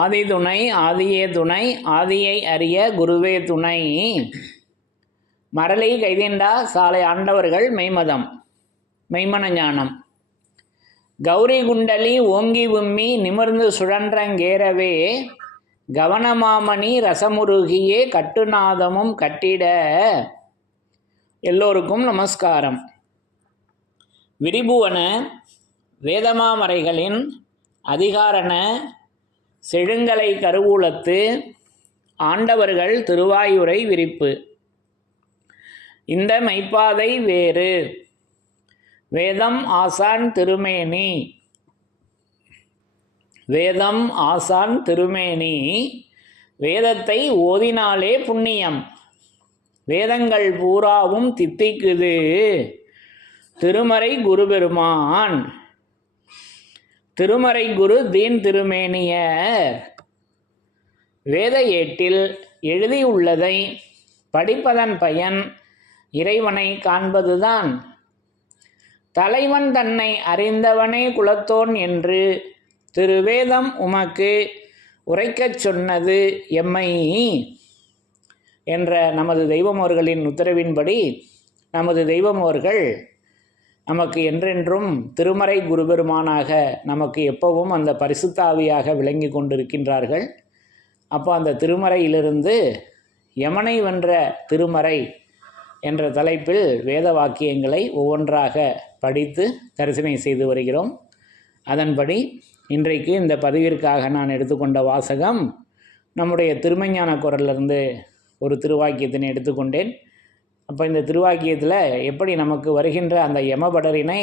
ஆதி துணை ஆதியே துணை ஆதியை அறிய குருவே துணை. மரளி கைதிண்டா சாலை ஆண்டவர்கள் மெய்மதம் மெய்மன ஞானம். கௌரி குண்டலி ஓங்கி உம்மி நிமிர்ந்து சுழன்றங்கேறவே கவனமாமணி ரசமுருகியே கட்டுநாதமும் கட்டிட. எல்லோருக்கும் நமஸ்காரம். விரிபுவன வேதமாமறைகளின் அதிகாரண செழுங்கலை கருவூலத்து ஆண்டவர்கள் திருவாயுரை விரிப்பு. இந்த மெய்ப்பாதை வேறு வேதம் ஆசான் திருமேனி. வேதம் ஆசான் திருமேனி. வேதத்தை ஓதினாலே புண்ணியம். வேதங்கள் பூராவும் தித்திக்குது திருமறை குரு பெருமான். திருமறை குரு தீன் திருமேனியர். வேத ஏட்டில் எழுதியுள்ளதை படிப்பதன் பயன் இறைவனை காண்பதுதான். தலைவன் தன்னை அறிந்தவனே குலத்தோன் என்று திருவேதம் உமக்கு உரைக்கச் சொன்னது எம்மை என்ற நமது தெய்வமோர்களின் உத்தரவின்படி நமது தெய்வமோர்கள் நமக்கு என்றென்றும் திருமறை குருபெருமானாக நமக்கு எப்பவும் அந்த பரிசுத்தாவியாக விளங்கி கொண்டிருக்கின்றார்கள். அப்போ அந்த திருமறையிலிருந்து யமனை வென்ற திருமறை என்ற தலைப்பில் வேத வாக்கியங்களை ஒவ்வொன்றாக படித்து தரிசனை செய்து வருகிறோம். அதன்படி இன்றைக்கு இந்த பதிவிற்காக நான் எடுத்துக்கொண்ட வாசகம் நம்முடைய திருமஞான குரலிலிருந்து ஒரு திருவாக்கியத்தினை எடுத்துக்கொண்டேன். அப்போ இந்த திருவாக்கியத்தில் எப்படி நமக்கு வருகின்ற அந்த யமபடரினை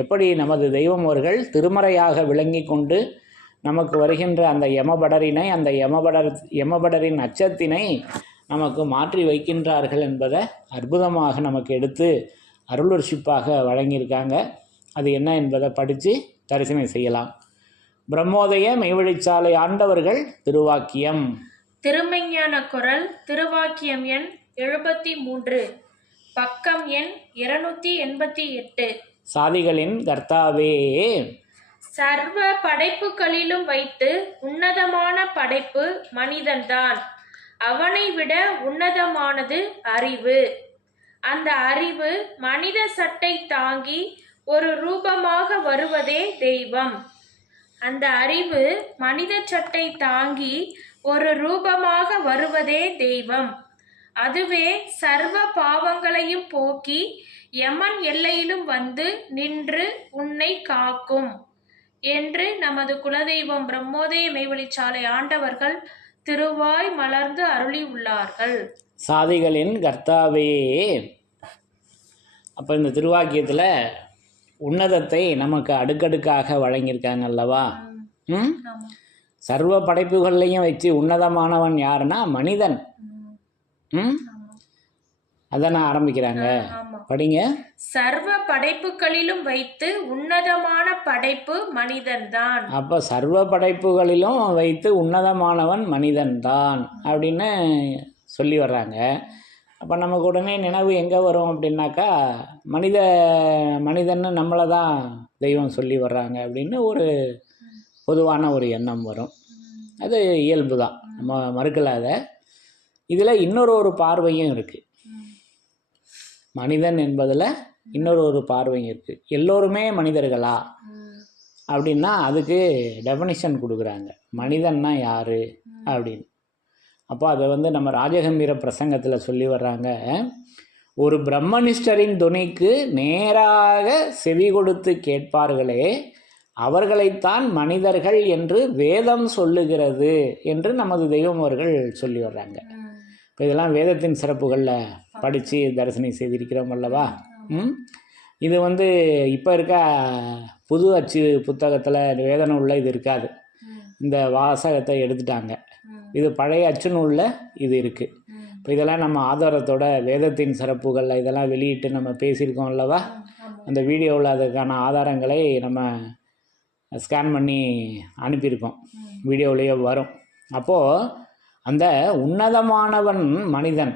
எப்படி நமது தெய்வமோர்கள் திருமறையாக விளங்கி கொண்டு நமக்கு வருகின்ற அந்த யமபடரினை அந்த யமபடரின் அச்சத்தினை நமக்கு மாற்றி வைக்கின்றார்கள் என்பதை அற்புதமாக நமக்கு எடுத்து அருளுர்ஷிப்பாக வழங்கியிருக்காங்க. அது என்ன என்பதை படித்து தரிசனை செய்யலாம். பிரம்மோதய மெய்வழிச்சாலை ஆண்டவர்கள் திருவாக்கியம். திருமெஞ்ஞான குரல் திருவாக்கியம் எண் 73, பக்கம் எண் 288. சாதிகளின் கர்த்தாவே, சர்வ படைப்புகளிலும் வைத்து உன்னதமான படைப்பு மனிதன்தான். அவனை விட உன்னதமானது அறிவு. அந்த அறிவு மனித சட்டை தாங்கி ஒரு ரூபமாக வருவதே தெய்வம். அந்த அறிவு மனித சட்டை தாங்கி ஒரு ரூபமாக வருவதே தெய்வம். அதுவே சர்வ பாவங்களையும் போக்கி யமன் எல்லையிலும் வந்து நின்று உன்னை காக்கும் என்று நமது குலதெய்வம் பிரம்மோதய மெய்வழிச்சாலை ஆண்டவர்கள் திருவாய் மலர்ந்து அருளி உள்ளார்கள். சாதிகளின் கர்த்தாவே. அப்போ இந்த திருவாக்கியத்தில் உன்னதத்தை நமக்கு அடுக்கடுக்காக வழங்கியிருக்காங்க அல்லவா? சர்வ படைப்புகள்லையும் வச்சு உன்னதமானவன் யாருன்னா மனிதன். அதான் ஆரம்பிக்கிறாங்க, படிங்க. சர்வ படைப்புகளிலும் வைத்து உன்னதமான படைப்பு மனிதன் தான். அப்போ சர்வ படைப்புகளிலும் வைத்து உன்னதமானவன் மனிதன் தான் அப்படின்னு சொல்லி வர்றாங்க. அப்போ நமக்கு உடனே நினைவு எங்கே வரும் அப்படின்னாக்கா மனிதன்னு நம்மளை தான் தெய்வம் சொல்லி வர்றாங்க அப்படின்னு ஒரு பொதுவான ஒரு எண்ணம் வரும். அது இயல்பு தான், நம்ம மறுக்கலாத. இதில் இன்னொரு பார்வையும் இருக்குது. மனிதன் என்பதில் இன்னொரு பார்வையும் இருக்குது. எல்லோருமே மனிதர்களா அப்படின்னா அதுக்கு டெஃபனிஷன் கொடுக்குறாங்க. மனிதன்னா யார் அப்படின்னு. அப்போ அதை நம்ம ராஜகம்பீர பிரசங்கத்தில் சொல்லி வர்றாங்க. ஒரு பிரம்மனிஷ்டரின் துணிக்கு நேராக செவி கொடுத்து கேட்பார்களே அவர்களைத்தான் மனிதர்கள் என்று வேதம் சொல்லுகிறது என்று நமது தெய்வம் அவர்கள் சொல்லி வர்றாங்க. இப்போ இதெல்லாம் வேதத்தின் சிறப்புகளில் படித்து தரிசனை செய்திருக்கிறோம் அல்லவா? இது இப்போ இருக்க புது அச்சு புத்தகத்தில் வேத நூலில் இது இருக்காது. இந்த வாசகத்தை எடுத்துட்டாங்க. இது பழைய அச்சு நூலில் இது இருக்குது. இப்போ இதெல்லாம் நம்ம ஆதாரத்தோட வேதத்தின் சிறப்புகளில் இதெல்லாம் வெளியிட்டு நம்ம பேசியிருக்கோம் அல்லவா? அந்த வீடியோவில் அதுக்கான ஆதாரங்களை நம்ம ஸ்கேன் பண்ணி அனுப்பியிருக்கோம். வீடியோவிலேயே வரும். அப்போது அந்த உன்னதமானவன் மனிதன்,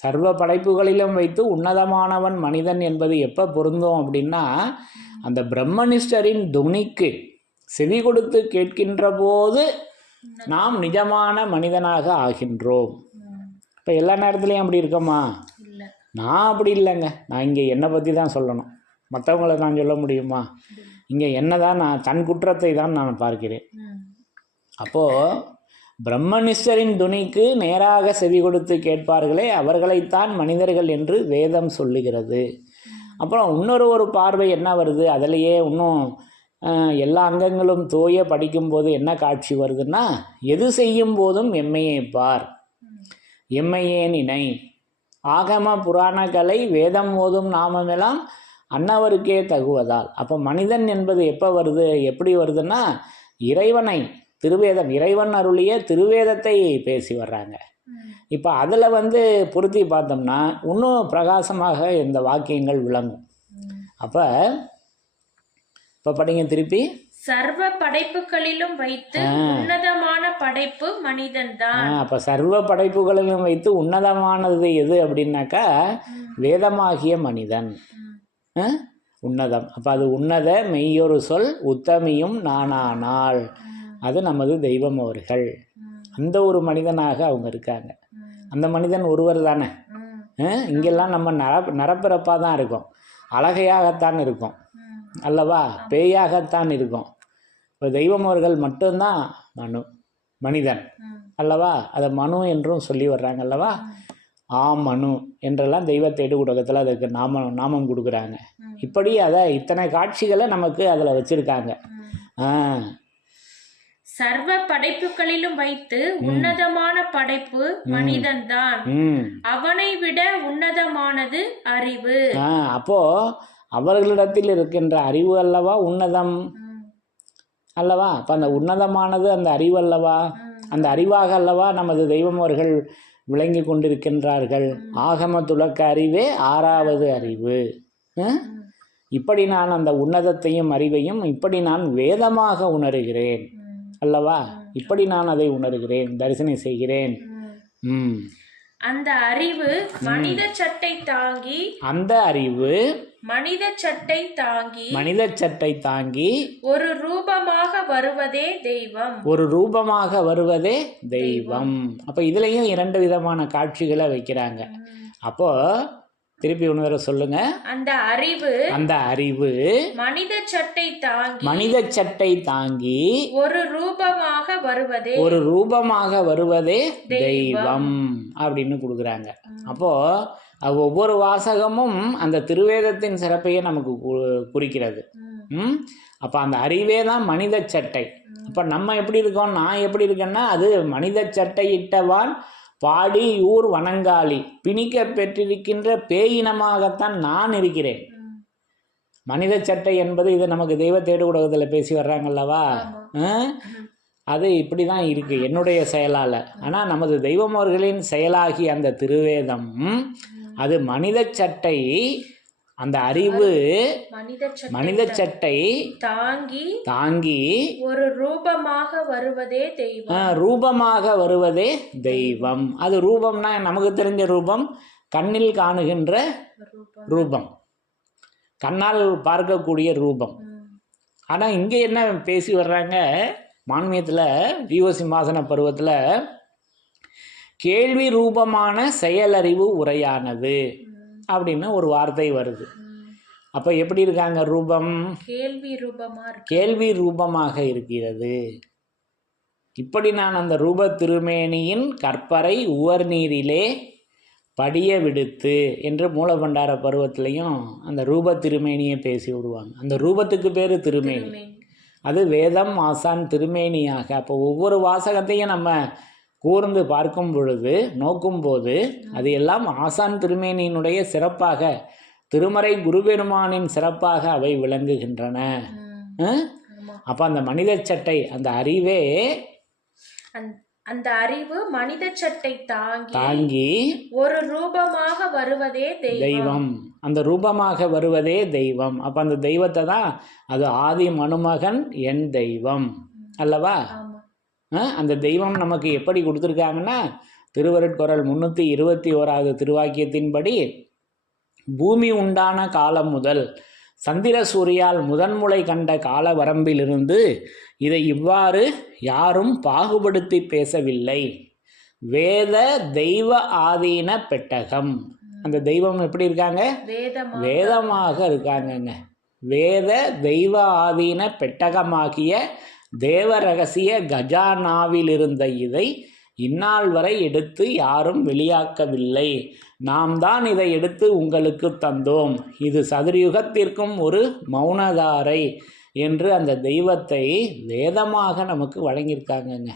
சர்வ படைப்புகளிலும் வைத்து உன்னதமானவன் மனிதன் என்பது எப்போ பொருந்தும் அப்படின்னா அந்த பிரம்மனிஷ்டரின் துணிக்கு செவி கொடுத்து கேட்கின்ற போது நாம் நிஜமான மனிதனாக ஆகின்றோம். இப்போ எல்லா நேரத்துலையும் அப்படி இருக்கோமா? இல்லை. நான் அப்படி இல்லைங்க. நான் இங்கே என்னை பற்றி தான் சொல்லணும், மற்றவங்களை நான் சொல்ல முடியுமா? இங்கே என்ன தான் நான் தன் குற்றத்தை தான் நான் பார்க்கிறேன். அப்போது பிரம்மனிஷ்டரின் துணிக்கு நேராக செவி கொடுத்து கேட்பார்களே அவர்களைத்தான் மனிதர்கள் என்று வேதம் சொல்லுகிறது. அப்புறம் ஒரு பார்வை என்ன வருது, அதிலேயே இன்னும் எல்லா அங்கங்களும் தோய படிக்கும்போது என்ன காட்சி வருதுன்னா, எது செய்யும் போதும் எம்மையே பார், எம்மையே நினை, ஆகம புராண கலை வேதம் ஓதும் நாமமெல்லாம் அன்னவருக்கே தகுவதால். அப்போ மனிதன் என்பது எப்போ வருது, எப்படி வருதுன்னா, இறைவனை திருவேதம், இறைவன் அருளிய திருவேதத்தை பேசி வர்றாங்க. இப்போ அதில் பொருத்தி பார்த்தோம்னா இன்னும் பிரகாசமாக இந்த வாக்கியங்கள் விளங்கும். அப்போ படிங்க திருப்பி. சர்வ படைப்புகளிலும் வைத்து உன்னதமான படைப்பு மனிதன் தான். அப்போ சர்வ படைப்புகளிலும் வைத்து உன்னதமானது எது அப்படின்னாக்கா வேதமாகிய மனிதன் உன்னதம். அப்போ அது உன்னத மெய்யொரு சொல் உத்தமியும் நானானால் அது நமது தெய்வம் அவர்கள். அந்த ஒரு மனிதனாக அவங்க இருக்காங்க. அந்த மனிதன் ஒருவர் தானே. இங்கெல்லாம் நம்ம நரப்பிறப்பாக தான் இருக்கோம், அழகையாகத்தான் இருக்கும் அல்லவா, பேயாகத்தான் இருக்கும். இப்போ தெய்வம் அவர்கள் மட்டும்தான் மனிதன் அல்லவா. அதை மனு என்றும் சொல்லி வர்றாங்க அல்லவா. மனு என்றெல்லாம் தெய்வ தேடு ஊடகத்தில் அதுக்கு நாமம் கொடுக்குறாங்க. இப்படி அதை இத்தனை காட்சிகளை நமக்கு அதில் வச்சுருக்காங்க. சர்வ படைப்புகளிலும் வைத்து உன்னதமான படைப்பு மனிதன் தான், அவனை விட உன்னதமானது அறிவு. அப்போ அவர்களிடத்தில் இருக்கின்ற அறிவு அல்லவா உன்னதம் அல்லவா. அப்போ அந்த உன்னதமானது அந்த அறிவு அல்லவா, அந்த அறிவாக அல்லவா நமது தெய்வம் அவர்கள் விளங்கி கொண்டிருக்கின்றார்கள். ஆகம துலக்க அறிவே ஆறாவது அறிவு. இப்படி நான் அந்த உன்னதத்தையும் அறிவையும் இப்படி நான் வேதமாக உணர்கிறேன் அல்லவா. இப்படி நான் அதை உணர்கிறேன், தரிசனம் செய்கிறேன். அந்த அறிவு மனித சட்டை தாங்கி, அந்த அறிவு மனித சட்டை தாங்கி, மனித சட்டை தாங்கி ஒரு ரூபமாக வருவதே தெய்வம், ஒரு ரூபமாக வருவதே தெய்வம். அப்ப இதுலயும் 2 விதமான காட்சிகளை வைக்கிறாங்க. அப்போ திருப்பி ஒன்று தடவை சொல்லுங்க. அந்த அறிவு மனித சட்டை தாங்கி, மனித சட்டை தாங்கி ஒரு ரூபமாக வருவதே தெய்வம் அப்படின்னு கொடுக்குறாங்க. அப்போ ஒவ்வொரு வாசகமும் அந்த திருவேதத்தின் சிறப்பையே நமக்கு குறிக்கிறது. அப்போ அந்த அறிவே தான் மனித சட்டை. அப்போ நம்ம எப்படி இருக்கோம், நான் எப்படி இருக்கேன்னா, அது மனித சட்டை இட்டவான் பாடி ஊர் வணங்காளி பிணிக்க பெற்றிருக்கின்ற பேயினமாகத்தான் நான் இருக்கிறேன். மனித சட்டை என்பது இது நமக்கு தெய்வ தேடு ஊடகத்தில் பேசி வர்றாங்கல்லவா. அது இப்படி தான் இருக்குது என்னுடைய செயலால். ஆனால் நமது தெய்வம் அவர்களின் செயலாகி அந்த திருவேதம் அது மனித சட்டை, அந்த அறிவு மனித சட்டை தாங்கி ஒரு ரூபமாக வருவதே தெய்வம், ரூபமாக வருவதே தெய்வம். அது ரூபம்னா நமக்கு தெரிஞ்ச ரூபம் கண்ணில் காணுகின்ற ரூபம், கண்ணால் பார்க்கக்கூடிய ரூபம். ஆனால் இங்கே என்ன பேசி வர்றாங்க மான்மியத்தில், ஜீவசிம்மாசன பருவத்தில் கேள்வி ரூபமான செயலறிவு உரையானது அப்படின்னு ஒரு வார்த்தை வருது. அப்போ எப்படி இருக்காங்க ரூபம், கேள்வி ரூபமாக இருக்கிறது. இப்படி நான் அந்த ரூப திருமேனியின் கற்பரை உவர் நீரிலே படிய விடுத்து என்று மூலபண்டார பருவத்திலையும் அந்த ரூப திருமேனியை பேசி விடுவாங்க. அந்த ரூபத்துக்கு பேர் திருமேனி, அது வேதம் ஆசான் திருமேனியாக. அப்போ ஒவ்வொரு வாசகத்தையும் நம்ம கூர்ந்து பார்க்கும் பொழுது நோக்கும்போது அது எல்லாம் ஆசான் திருமேனியினுடைய சிறப்பாக, திருமறை குருபெருமானின் சிறப்பாக அவை விளங்குகின்றன. அப்போ அந்த மனித சட்டை, அந்த அறிவே, அந்த அறிவு மனித சட்டை தாங்கி ஒரு ரூபமாக வருவதே தெய்வம், அந்த ரூபமாக வருவதே தெய்வம். அப்போ அந்த தெய்வத்தை தான் அது ஆதி மனுமகன் என் தெய்வம் அல்லவா. அந்த தெய்வம் நமக்கு எப்படி கொடுத்துருக்காங்கன்னா, திருவருட்குறள் 321வது திருவாக்கியத்தின்படி பூமி உண்டான காலம் முதல் சந்திர சூரியால் முதன்முறை கண்ட கால வரம்பிலிருந்து இதை இவ்வாறு யாரும் பாகுபடுத்தி பேசவில்லை. வேத தெய்வ ஆதீன பெட்டகம். அந்த தெய்வம் எப்படி இருக்காங்க? வேதமாக இருக்காங்கங்க. வேத தெய்வ ஆதீன பெட்டகமாகிய தேவ ரகசிய கஜானாவில் இருந்த இதை இந்நாள் வரை எடுத்து யாரும் வெளியாக்கவில்லை. நாம் தான் இதை எடுத்து உங்களுக்கு தந்தோம். இது சதுர்யுகத்திற்கும் ஒரு மௌனதாரை என்று அந்த தெய்வத்தை வேதமாக நமக்கு வழங்கியிருக்காங்கங்க.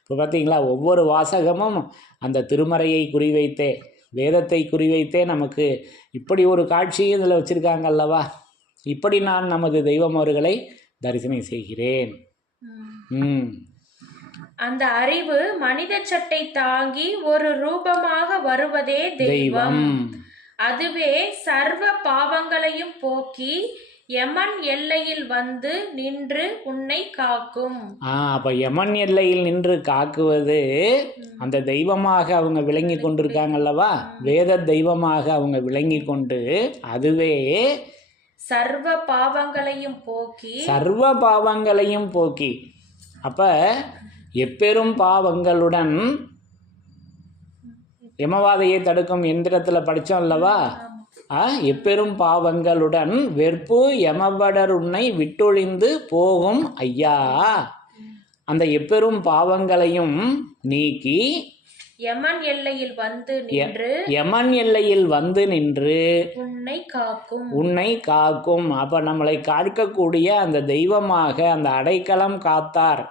இப்போ பார்த்தீங்களா, ஒவ்வொரு வாசகமும் அந்த திருமறையை குறிவைத்தே, வேதத்தை குறிவைத்தே நமக்கு இப்படி ஒரு காட்சியும் இதில் வச்சுருக்காங்க அல்லவா. இப்படி நான் நமது தெய்வம் அவர்களை தரிசனம் செய்கிறேன். அந்த அறிவு மனித சட்டை தாங்கி ஒரு ரூபமாக வருவதே தெய்வம். அதுவே சர்வ பாவங்களையும் போக்கி யமன் எல்லையில் வந்து நின்று உன்னை காக்கும். அப்ப யமன் எல்லையில் நின்று காக்குவது அந்த தெய்வமாக அவங்க விளங்கி கொண்டிருக்காங்க அல்லவா. வேத தெய்வமாக அவங்க விளங்கி கொண்டு அதுவே சர்வ பாவங்களையும் போக்கி அப்ப எப்பெரும் பாவங்களுடன் யமவாதையை தடுக்கும் எந்திரத்தில் படித்தோம் அல்லவா. எப்பெரும் பாவங்களுடன் வெற்பு யமபடர் உன்னை விட்டொழிந்து போகும் ஐயா. அந்த எப்பெரும் பாவங்களையும் நீக்கி யமன் எல்லையில் வந்து நின்று உன்னை காக்கும். அப்ப நம்மளை காக்கக்கூடிய அந்த தெய்வமாக, அந்த அடைக்கலம் காத்தார்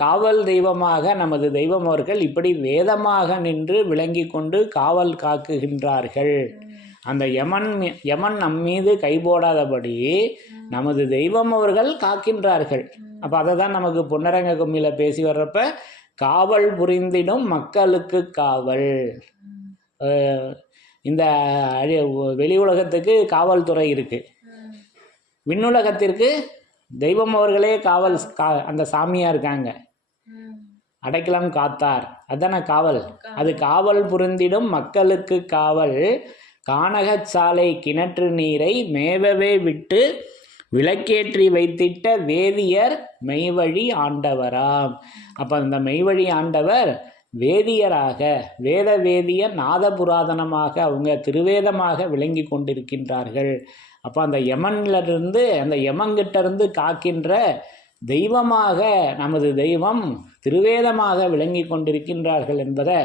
காவல் தெய்வமாக நமது தெய்வம் அவர்கள் இப்படி வேதமாக நின்று விளங்கி கொண்டு காவல் காக்குகின்றார்கள். அந்த யமன் நம் மீது கைபோடாதபடி நமது தெய்வம் அவர்கள் காக்கின்றார்கள். அப்போ அதை தான் நமக்கு பொன்னரங்க கும்மியில பேசி வர்றப்ப காவல் புரிந்திடும் மக்களுக்கு காவல். இந்த வெளி உலகத்துக்கு காவல்துறை இருக்கு, விண்ணுலகத்திற்கு தெய்வம் அவர்களே காவல், அந்த சாமியா இருக்காங்க. அடைக்கலம் காத்தார், அதான காவல். அது காவல் புரிந்திடும் மக்களுக்கு காவல். கானகச்சாலை கிணற்று நீரை மேவவே விட்டு விளக்கேற்றி வைத்திட்ட வேதியர் மெய்வழி ஆண்டவராம். அப்போ அந்த மெய்வழி ஆண்டவர் வேதியராக, வேதியர் நாதபுராதனமாக அவங்க திருவேதமாக விளங்கி கொண்டிருக்கின்றார்கள். அப்போ அந்த யமன்லிருந்து, அந்த யமங்கிட்டிருந்து காக்கின்ற தெய்வமாக நமது தெய்வம் திருவேதமாக விளங்கி கொண்டிருக்கின்றார்கள் என்பதை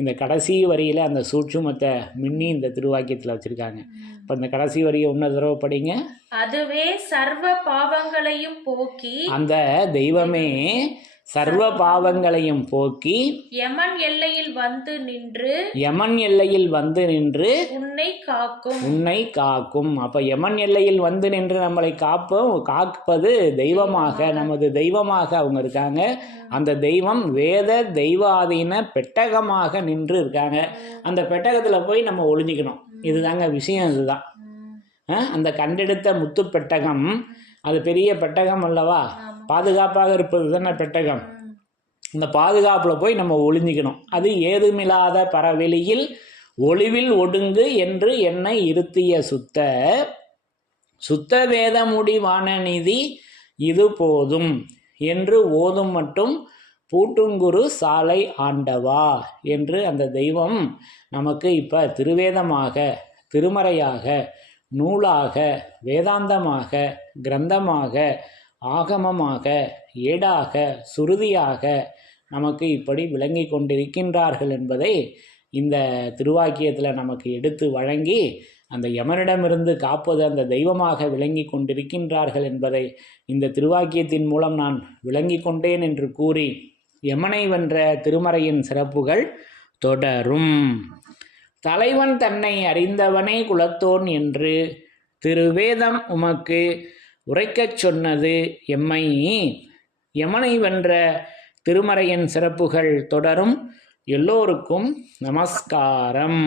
இந்த கடைசி வரியில் அந்த சூட்சுமத்தை மின்னி இந்த திருவாக்கியத்தில் வச்சுருக்காங்க. இப்போ இந்த கடைசி வரியை இன்னொரு தடவை படிங்க. அதுவே சர்வ பாவங்களையும் போக்கி, அந்த தெய்வமே சர்வ பாவங்களையும் போக்கி யமன் எல்லையில் வந்து நின்று உன்னை காக்கும். அப்ப யமன் எல்லையில் வந்து நின்று நம்மளை காப்பது தெய்வமாக, நமது தெய்வமாக அவங்க இருக்காங்க. அந்த தெய்வம் வேத தெய்வாதீன பெட்டகமாக நின்று இருக்காங்க. அந்த பெட்டகத்துல போய் நம்ம ஒளிஞ்சிக்கணும். இதுதாங்க விஷயம். இதுதான் அந்த கண்டெடுத்த முத்து பெட்டகம். அது பெரிய பெட்டகம் அல்லவா, பாதுகாப்பாக இருப்பது தானே பெட்டகம். இந்த பாதுகாப்பில் போய் நம்ம ஒளிஞ்சிக்கணும். அது ஏதுமில்லாத பரவெளியில் ஒளிவில் ஒடுங்கு என்று என்னை இருத்திய சுத்த வேத முடிவான நிதி இது போதும் என்று ஓதும் மட்டும் பூட்டுங்குரு சாலை ஆண்டவா என்று அந்த தெய்வம் நமக்கு இப்போ திருவேதமாக, திருமறையாக, நூலாக, வேதாந்தமாக, கிரந்தமாக, ஆகமமாக, ஏடாக, சுருதியாக நமக்கு இப்படி விளங்கி கொண்டிருக்கின்றார்கள் என்பதை இந்த திருவாக்கியத்தில் நமக்கு எடுத்து வழங்கி, அந்த யமனிடமிருந்து காப்பது அந்த தெய்வமாக விளங்கி கொண்டிருக்கின்றார்கள் என்பதை இந்த திருவாக்கியத்தின் மூலம் நான் விளங்கி கொண்டேன் என்று கூறி, யமனை வென்ற திருமறையின் சிறப்புகள் தொடரும். தலைவன் தன்னை அறிந்தவனே குலத்தோன் என்று திருவேதம் உமக்கு உரைக்கச் சொன்னது எம்மை. யமனை வென்ற திருமறையின் சிறப்புகள் தொடரும். எல்லோருக்கும் நமஸ்காரம்.